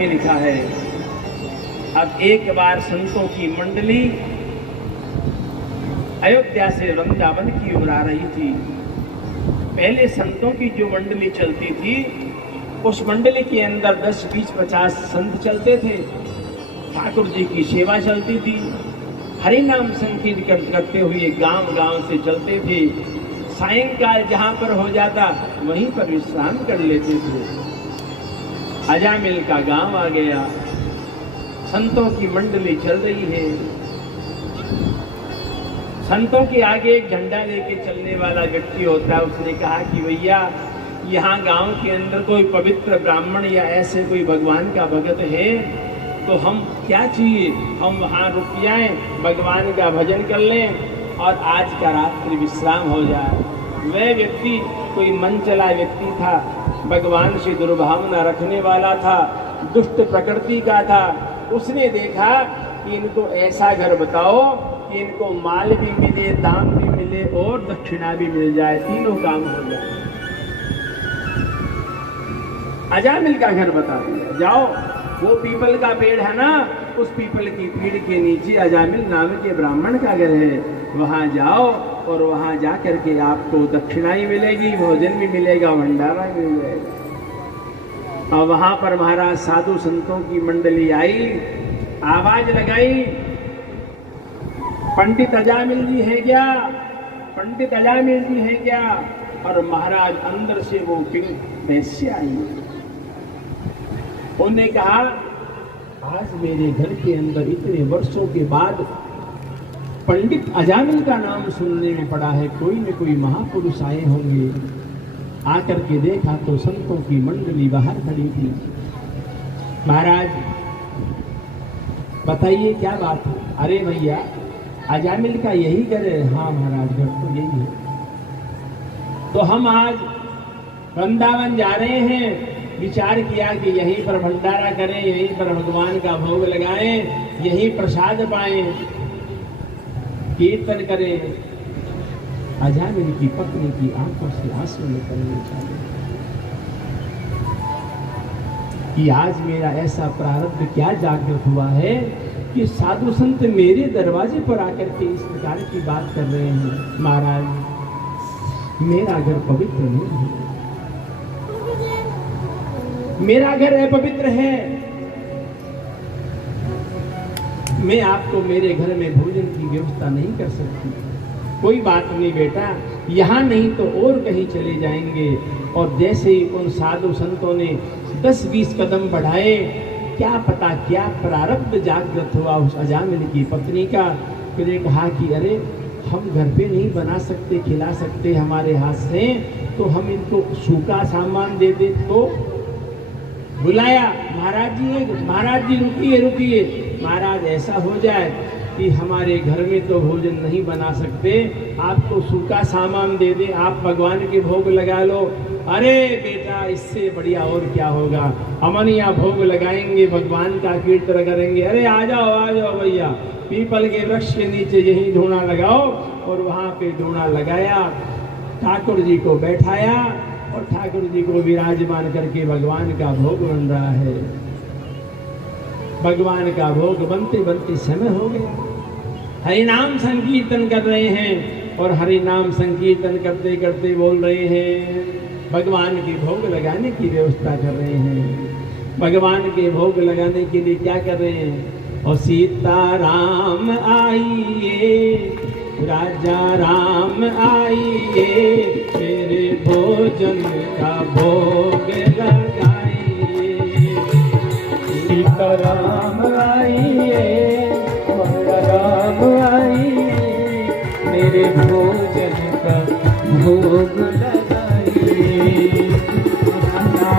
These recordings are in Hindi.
में लिखा है, अब एक बार संतों की मंडली अयोध्या से वृंदावन की ओर आ रही थी। पहले संतों की जो मंडली चलती थी, उस मंडली के अंदर 10, 20, 50 संत चलते थे। ठाकुर जी की सेवा चलती थी। हरि नाम संकीर्तन करते हुए गांव गांव से चलते थे। सायंकाल जहां पर हो जाता वहीं पर विश्राम कर लेते थे। अजामिल का गांव आ गया। संतों की मंडली चल रही है। संतों के आगे एक झंडा लेके चलने वाला व्यक्ति होता है। उसने कहा कि भैया, यहाँ गांव के अंदर कोई पवित्र ब्राह्मण या ऐसे कोई भगवान का भगत है तो हम क्या चाहिए, हम वहाँ रुक जाएं, भगवान का भजन कर लें और आज का रात्रि विश्राम हो जाए। वह व्यक्ति कोई मन चला व्यक्ति था, भगवान से दुर्भावना रखने वाला था, दुष्ट प्रकृति का था। उसने देखा कि इनको ऐसा घर बताओ कि इनको माल भी मिले, दाम भी मिले और दक्षिणा भी मिल जाए, तीनों काम हो जाए। अजामिल का घर बता दिया, जाओ वो पीपल का पेड़ है ना, उस पीपल की पेड़ के नीचे अजामिल नाम के ब्राह्मण का घर है, वहां जाओ और वहां जा करके आपको दक्षिणाई मिलेगी, भोजन भी मिलेगा, भंडारा भी मिल जाएगा। और वहां पर महाराज साधु संतों की मंडली आई, आवाज लगाई, पंडित अजामिल जी है क्या, पंडित अजामिल जी है क्या। और महाराज अंदर से वो वैश्य आई। उन्होंने कहा, आज मेरे घर के अंदर इतने वर्षों के बाद पंडित अजामिल का नाम सुनने में पड़ा है, कोई न कोई महापुरुष आए होंगे। आकर के देखा तो संतों की मंडली बाहर खड़ी थी। महाराज बताइए क्या बात है। अरे भैया, अजामिल का यही घर है। हाँ महाराज, घर तो यही है। तो हम आज वृंदावन जा रहे हैं, विचार किया कि यहीं पर भंडारा करें, यहीं पर भगवान का भोग लगाएं, यहीं प्रसाद पाएं, कीर्तन करें। अजामिल की पत्नी की आंखों से आंसू निकलने चाहिए कि आज मेरा ऐसा प्रारब्ध क्या जागृत हुआ है कि साधु संत मेरे दरवाजे पर आकर के इस प्रकार की बात कर रहे हैं। महाराज, मेरा घर पवित्र नहीं है, मेरा घर अपवित्र है। मैं आपको मेरे घर में भोजन की व्यवस्था नहीं कर सकती। कोई बात नहीं बेटा, यहाँ नहीं तो और कहीं चले जाएंगे। और जैसे ही उन साधु संतों ने 10-20 कदम बढ़ाए, क्या पता क्या प्रारब्ध जागृत हुआ उस अजामिल की पत्नी का। फिर कहा कि अरे, हम घर पे नहीं बना सकते, खिला सकते हमारे हाथ से, तो हम इनको सूखा सामान दे दे। तो बुलाया, महाराज जी रुकिए रुकिए। महाराज, ऐसा हो जाए कि हमारे घर में तो भोजन नहीं बना सकते, आपको सूखा सामान दे दे, आप भगवान के भोग लगा लो। अरे बेटा, इससे बढ़िया और क्या होगा, हम यहाँ भोग लगाएंगे, भगवान का कीर्तन करेंगे। अरे आ जाओ भैया, पीपल के वृक्ष के नीचे यही धूना लगाओ। और वहाँ पे धूना लगाया, ठाकुर जी को बैठाया और ठाकुर जी को विराजमान करके भगवान का भोग बन रहा है। भगवान का भोग बनते बनते समय हो गया। हरि नाम संकीर्तन कर रहे हैं और हरि नाम संकीर्तन करते करते बोल रहे हैं, भगवान के भोग लगाने की व्यवस्था कर रहे हैं। भगवान के भोग लगाने के लिए क्या कर रहे हैं, और सीताराम आइए, राजा राम आइए, मेरे भोजन का भोग लगाइए। सीताराम आइए, राम आइए, मेरे भोजन का भोग लगाइए।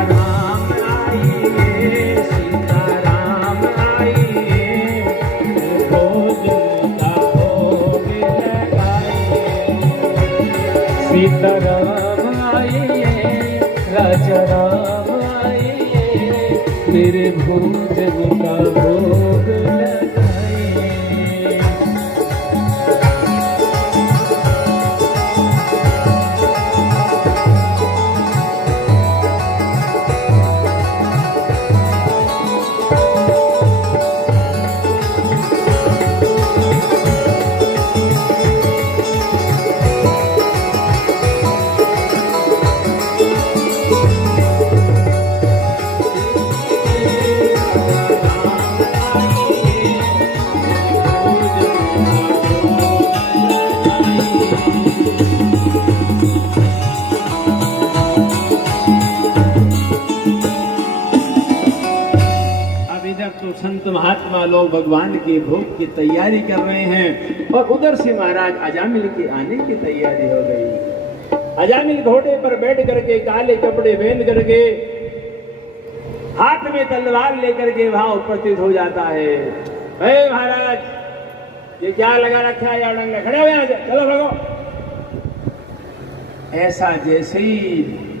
राम आइए, सीताराम आइए, भोजन का भोग लगाइए। सीताराम आइए, राजा राम आइए, मेरे भोजन का भोग लगाइए। तरफ तो संत महात्मा लोग भगवान के भोग की तैयारी कर रहे हैं और उधर से महाराज अजामिल के आने की तैयारी हो गई। अजामिल घोड़े पर बैठ करके काले कपड़े पहन करके हाथ में तलवार लेकर के वहां उपस्थित हो जाता है। हे महाराज, ये क्या लगा रखा है यार, डंगा खड़े हो यहां से, चलो भगो। ऐसा जैसे ही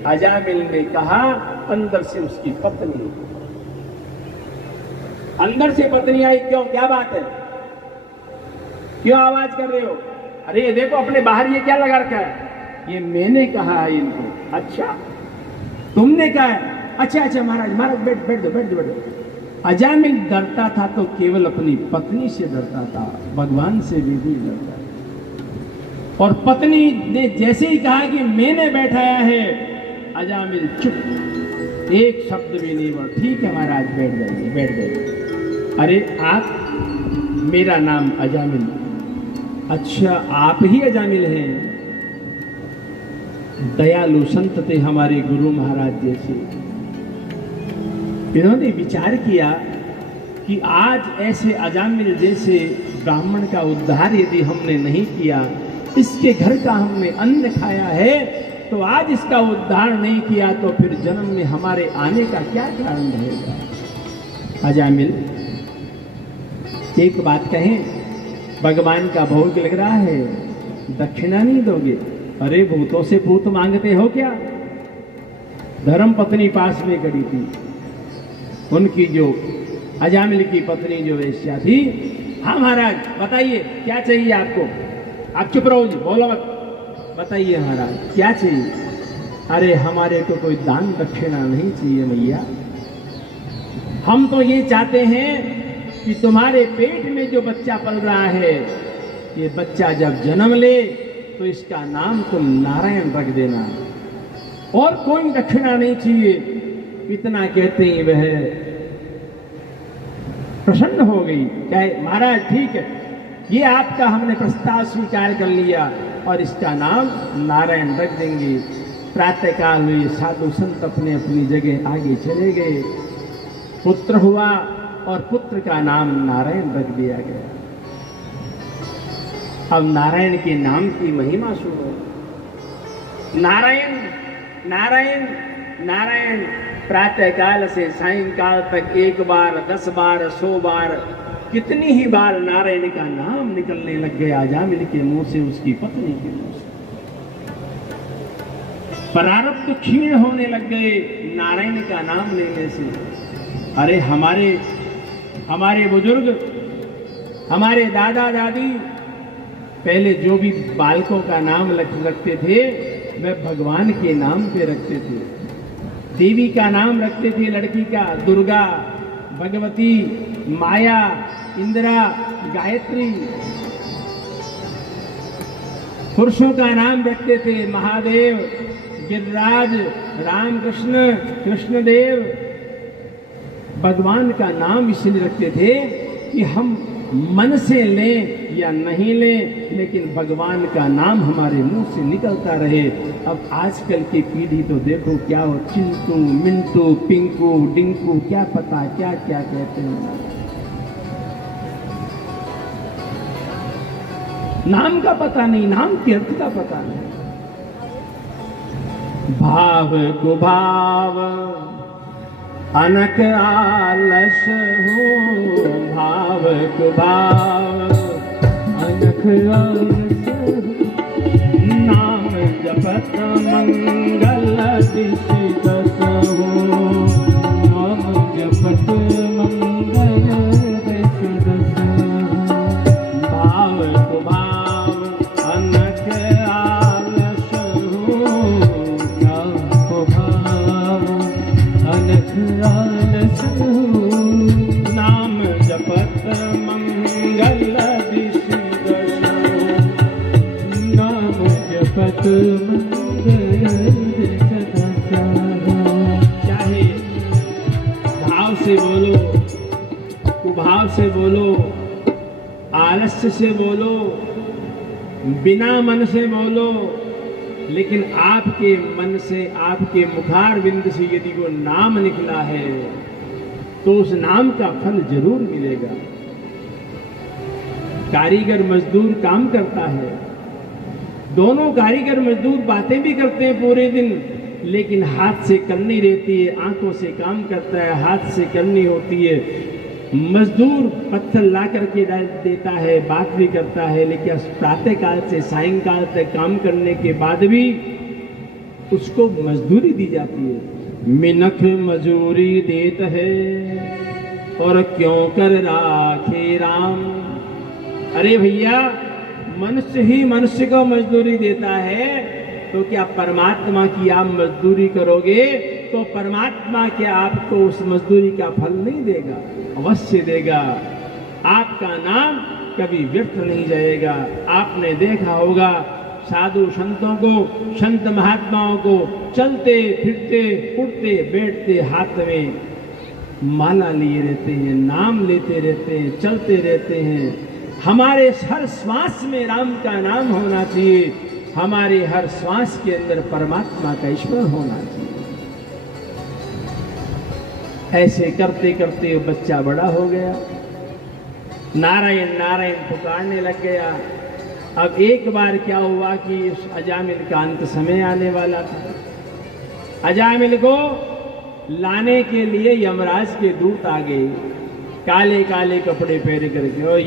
अजामिल ने कहा, अंदर से उसकी पत्नी, अंदर से पत्नी आई। क्यों, क्या बात है, क्यों आवाज कर रहे हो? अरे ये देखो अपने बाहर ये क्या लगा रखा है? ये मैंने कहा है इनको। अच्छा तुमने कहा है? अच्छा अच्छा महाराज, महाराज बैठ दो। अजामिल डरता था तो केवल अपनी पत्नी से डरता था, भगवान से भी नहीं डरता। और पत्नी ने जैसे ही कहा कि मैंने बैठाया है, अजामिल चुप, एक शब्द भी नहीं बोला। ठीक है महाराज, बैठ जाइए। अरे आप, मेरा नाम अजामिल। अच्छा आप ही अजामिल हैं? दयालु संत थे हमारे गुरु महाराज जैसे। इन्होंने विचार किया कि आज ऐसे अजामिल जैसे ब्राह्मण का उद्धार यदि हमने नहीं किया, इसके घर का हमने अन्न खाया है, तो आज इसका उद्धार नहीं किया तो फिर जन्म में हमारे आने का क्या कारण रहेगा। अजामिल एक बात कहें, भगवान का भोग लग रहा है, दक्षिणा नहीं दोगे? अरे भूतों से भूत मांगते हो क्या? धर्म पत्नी पास में खड़ी थी, उनकी जो अजामिल की पत्नी जो वेश्या थी। हाँ महाराज बताइए क्या चाहिए आपको? आप चुप रहो जी, बोलो मत, बताइए महाराज क्या चाहिए? अरे हमारे को कोई दान दक्षिणा नहीं चाहिए मैया, हम तो ये चाहते हैं कि तुम्हारे पेट में जो बच्चा पल रहा है, ये बच्चा जब जन्म ले तो इसका नाम तुम नारायण रख देना, और कोई दक्षिणा नहीं चाहिए। इतना कहते ही वह प्रसन्न हो गई। कहे महाराज ठीक है, ये आपका हमने प्रस्ताव स्वीकार कर लिया और इसका नाम नारायण रख देंगे। प्रातःकाल हुए, साधु संत अपने अपनी जगह आगे चले गए। पुत्र हुआ और पुत्र का नाम नारायण रख दिया गया। अब नारायण के नाम की महिमा सुनो। नारायण नारायण नारायण, प्रातःकाल से सायंकाल तक 1 बार, 10 बार, 100 बार, कितनी ही बार नारायण का नाम निकलने लग गया अजामिल के मुंह से, उसकी पत्नी के मुंह से। प्रारब्ध क्षीण होने लग गए नारायण का नाम लेने से। अरे हमारे बुजुर्ग, हमारे दादा दादी पहले जो भी बालकों का नाम रखते थे, वह भगवान के नाम पे रखते थे। देवी का नाम रखते थे, लड़की का दुर्गा, भगवती, माया, इंदिरा, गायत्री। पुरुषों का नाम रखते थे महादेव, गिरिराज, रामकृष्ण, कृष्णदेव। भगवान का नाम इसलिए रखते थे कि हम मन से लें या नहीं लें, लेकिन भगवान का नाम हमारे मुंह से निकलता रहे। अब आजकल की पीढ़ी तो देखो क्या हो, चिंटू, मिंटू, पिंकू, डिंकू, क्या पता क्या क्या कहते हैं। नाम का पता नहीं, नाम के अर्थ का पता नहीं। भाव को भाव अनक आलस हो, भाव को भाव अनक आलस हो। नाम जपत मंगल दिशि दस हो, नाम जपत मंगल दिशि दस हो। भाव को भाव अनक आलस हो, भाव को भाव अनक आलस हो। नाम जपत मंगल दिशि दस हो, नाम जपत मंगल दिशि दस हो। चाहे भाव से बोलो, कुभाव से बोलो, आलस्य से बोलो, बिना मन से बोलो, लेकिन आपके मन से, आपके मुखार बिंद से यदि वो नाम निकला है तो उस नाम का फल जरूर मिलेगा। कारीगर मजदूर काम करता है, दोनों कारीगर मजदूर बातें भी करते हैं पूरे दिन, लेकिन हाथ से करनी रहती है, आंखों से काम करता है, हाथ से करनी होती है। मजदूर पत्थर ला करके देता है, बात भी करता है, लेकिन प्रातः काल से सायंकाल तक काम करने के बाद भी उसको मजदूरी दी जाती है। मिनख मजूरी देत है और क्यों कर राखे राम। अरे भैया, मनुष्य ही मनुष्य को मजदूरी देता है, तो क्या परमात्मा की आप मजदूरी करोगे तो परमात्मा क्या आपको उस मजदूरी का फल नहीं देगा? अवश्य देगा। आपका नाम कभी व्यर्थ नहीं जाएगा। आपने देखा होगा साधु संतों को, संत महात्माओं को चलते फिरते उठते बैठते हाथ में माला लिए रहते हैं, नाम लेते रहते हैं, चलते रहते हैं। हमारे हर श्वास में राम का नाम होना चाहिए, हमारे हर श्वास के अंदर परमात्मा का ईश्वर होना चाहिए। ऐसे करते करते बच्चा बड़ा हो गया, नारायण नारायण पुकारने लग गया। अब एक बार क्या हुआ कि इस अजामिल का अंत समय आने वाला था। अजामिल को लाने के लिए यमराज के दूत आ गए, काले काले कपड़े पहन करके, और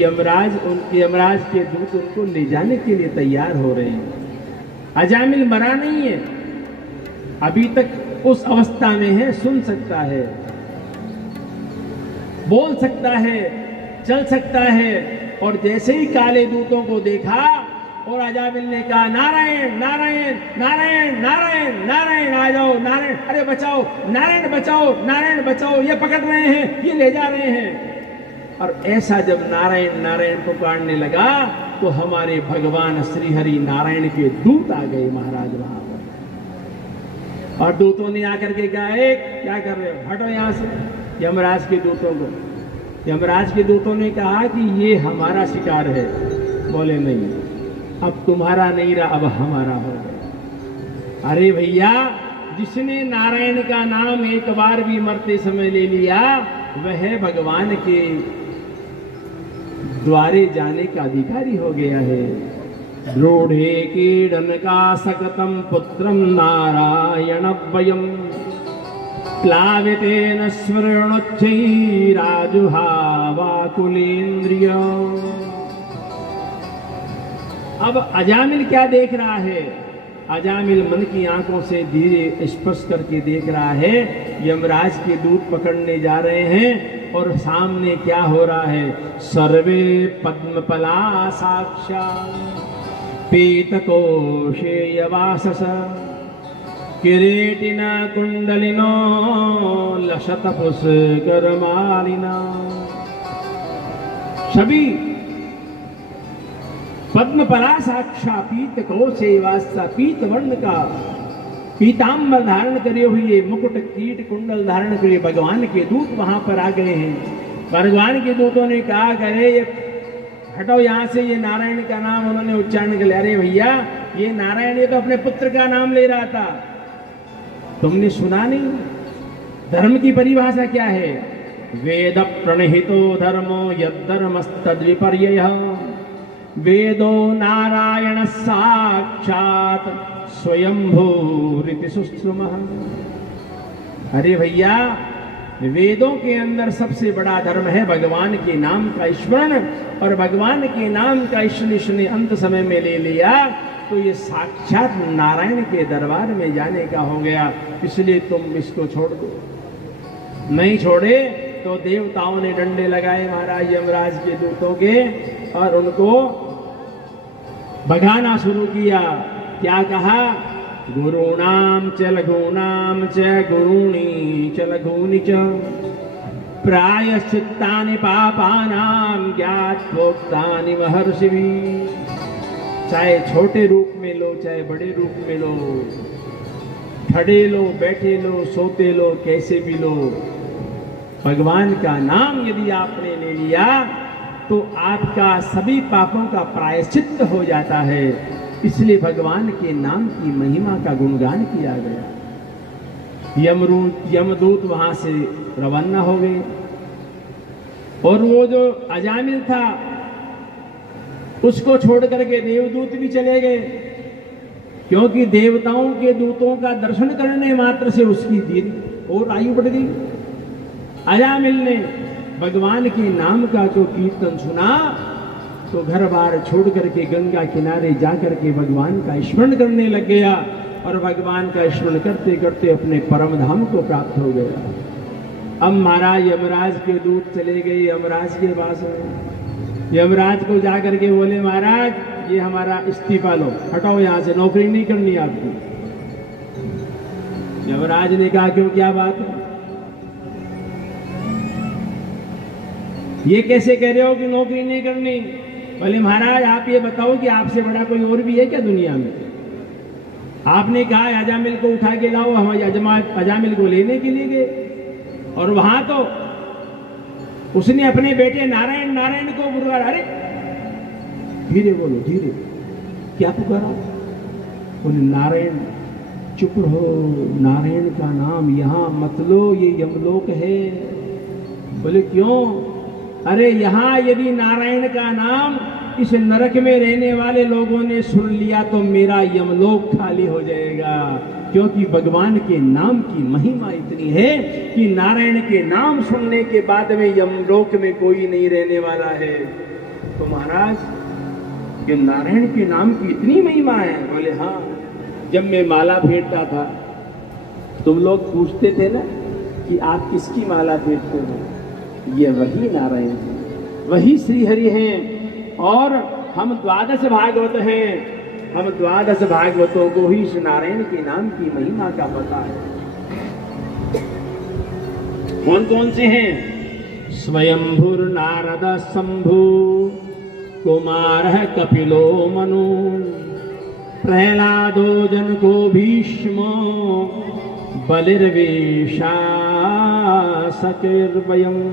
यमराज के दूत उनको ले जाने के लिए तैयार हो रहे हैं। अजामिल मरा नहीं है, अभी तक उस अवस्था में है, सुन सकता है, बोल सकता है, चल सकता है। और जैसे ही काले दूतों को देखा और अजामिल ने कहा, नारायण नारायण नारायण नारायण नारायण, आ जाओ नारायण, अरे बचाओ नारायण, बचाओ नारायण, बचाओ, ये पकड़ रहे हैं, ये ले जा रहे हैं। और ऐसा जब नारायण नारायण पुकारने लगा तो हमारे भगवान श्री हरि नारायण के दूत आ गए महाराज वहां पर। और दूतों ने आकर के कहा, क्या कर रहे हो, हटो यहां से। यमराज के दूतों को, यमराज के दूतों ने कहा कि ये हमारा शिकार है। बोले नहीं, अब तुम्हारा नहीं रहा, अब हमारा हो गया। अरे भैया, जिसने नारायण का नाम एक बार भी मरते समय ले लिया, वह भगवान के द्वारे जाने का अधिकारी हो गया है। द्रोढ़े कीड़न का सकतम पुत्रम नारायण वयम प्लावितेन स्मरणोच्चैराजुहावाकुलेन्द्रिय। अब अजामिल क्या देख रहा है? अजामिल मन की आंखों से धीरे स्पर्श करके देख रहा है, यमराज के दूत पकड़ने जा रहे हैं और सामने क्या हो रहा है? सर्वे पद्मपला साक्षात् पीतकोशेयवासस किरीटिना कुंडलिनो लशतपुष्करमालिना। सभी पद्मपला साक्षा पीत कोशेयवासा, पीत वर्ण का पीतांबर धारण करे हुए, मुकुट कीट कुंडल धारण करे भगवान के दूत वहां पर आ गए हैं। भगवान के दूतों ने कहा, करे हटो यहां से, ये नारायण का नाम उन्होंने उच्चारण कर लिया। अरे भैया, ये नारायण, ये तो अपने पुत्र का नाम ले रहा था, तुमने सुना नहीं? धर्म की परिभाषा क्या है? वेद प्रणहितो धर्मो यद्धर्मस्तद्विपर्ययः वेदो नारायण साक्षात स्वयंभूरिति सुश्रुमः। अरे भैया, वेदों के अंदर सबसे बड़ा धर्म है भगवान के नाम का स्मरण, और भगवान के नाम का इसने अंत समय में ले लिया तो ये साक्षात नारायण के दरबार में जाने का हो गया। इसलिए तुम इसको छोड़ दो। नहीं छोड़े तो देवताओं ने डंडे लगाए महाराज यमराज के दूतों के, और उनको भगाना शुरू किया। क्या कहा? गुरूणाम च लघूनाम च गुरूणी च लघूनि च प्रायश्चित्तानि पापानां ज्ञात्वोक्तानि महर्षिभिः। चाहे छोटे रूप में लो, चाहे बड़े रूप में लो, खड़े लो, बैठे लो, सोते लो, कैसे भी लो, भगवान का नाम यदि आपने ले लिया तो आपका सभी पापों का प्रायश्चित्त हो जाता है। इसलिए भगवान के नाम की महिमा का गुणगान किया गया। यमदूत वहां से रवाना हो गए। और वो जो अजामिल था उसको छोड़ करके देवदूत भी चले गए, क्योंकि देवताओं के दूतों का दर्शन करने मात्र से उसकी दिन और आयु बढ़ गई। अजामिल ने भगवान के नाम का जो कीर्तन सुना तो घर बार छोड़ करके गंगा किनारे जा करके भगवान का स्मरण करने लग गया, और भगवान का स्मरण करते करते अपने परम धाम को प्राप्त हो गया। अब महाराज यमराज के दूत चले गए यमराज के पास में। यमराज को जा करके बोले, महाराज ये हमारा इस्तीफा लो, हटाओ यहाँ से, नौकरी नहीं करनी आपकी। यमराज ने कहा, क्यों, क्या बात है? ये कैसे कह रहे हो कि नौकरी नहीं करनी? बोले, महाराज आप ये बताओ कि आपसे बड़ा कोई और भी है क्या दुनिया में? आपने कहा अजामिल को उठा के लाओ, हम अजामिल को लेने के लिए गए, और वहां तो उसने अपने बेटे नारायण नारायण को पुकारा। अरे धीरे बोलो, धीरे, क्या पुकारा? बोले, नारायण। चुप रहो, नारायण का नाम यहाँ मत लो, ये यमलोक है। बोले, क्यों? अरे यहाँ यदि नारायण का नाम इस नरक में रहने वाले लोगों ने सुन लिया तो मेरा यमलोक खाली हो जाएगा, क्योंकि भगवान के नाम की महिमा इतनी है कि नारायण के नाम सुनने के बाद में यमलोक में कोई नहीं रहने वाला है। तो महाराज ये नारायण के नाम की इतनी महिमा है? बोले, हाँ। जब मैं माला फेरता था तुम लोग पूछते थे ना कि आप किसकी माला फेरते हो, ये वही नारायण है, वही श्री हरि हैं। और हम 12 भागवत हैं, हम 12 भागवतों को ही इस नारायण के नाम की महिमा का पता है। कौन कौन से हैं? स्वयंभुर नारद शंभु, कुमार कपिलो मनु, प्रहलादो जनको भीष्म, बलिर्वेशा सकिर्वयम्,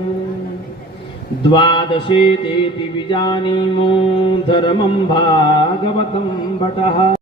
द्वादशेतेति विजानीमो धर्मं भागवतं भटः।